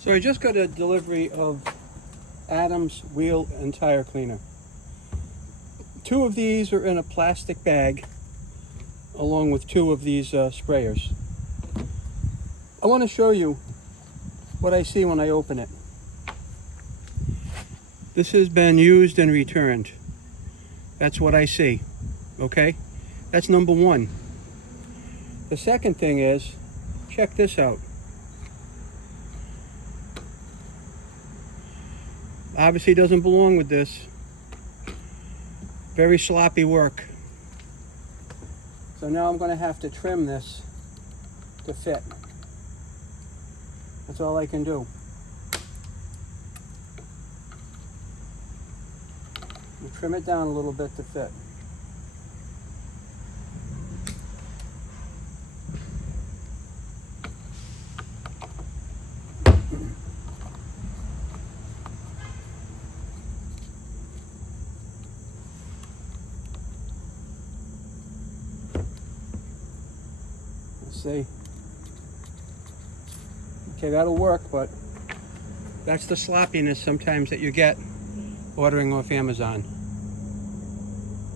So I just got a delivery of Adams wheel and tire cleaner. 2 of these are in a plastic bag, along with 2 of these sprayers. I want to show you what I see when I open it. This has been used and returned. That's what I see, okay? That's number 1. The second thing is, check this out. Obviously doesn't belong with this. Very sloppy work. So now I'm going to have to trim this to fit. That's all I can do. I'll trim it down a little bit to fit. See? Okay, that'll work, but that's the sloppiness sometimes that you get ordering off Amazon.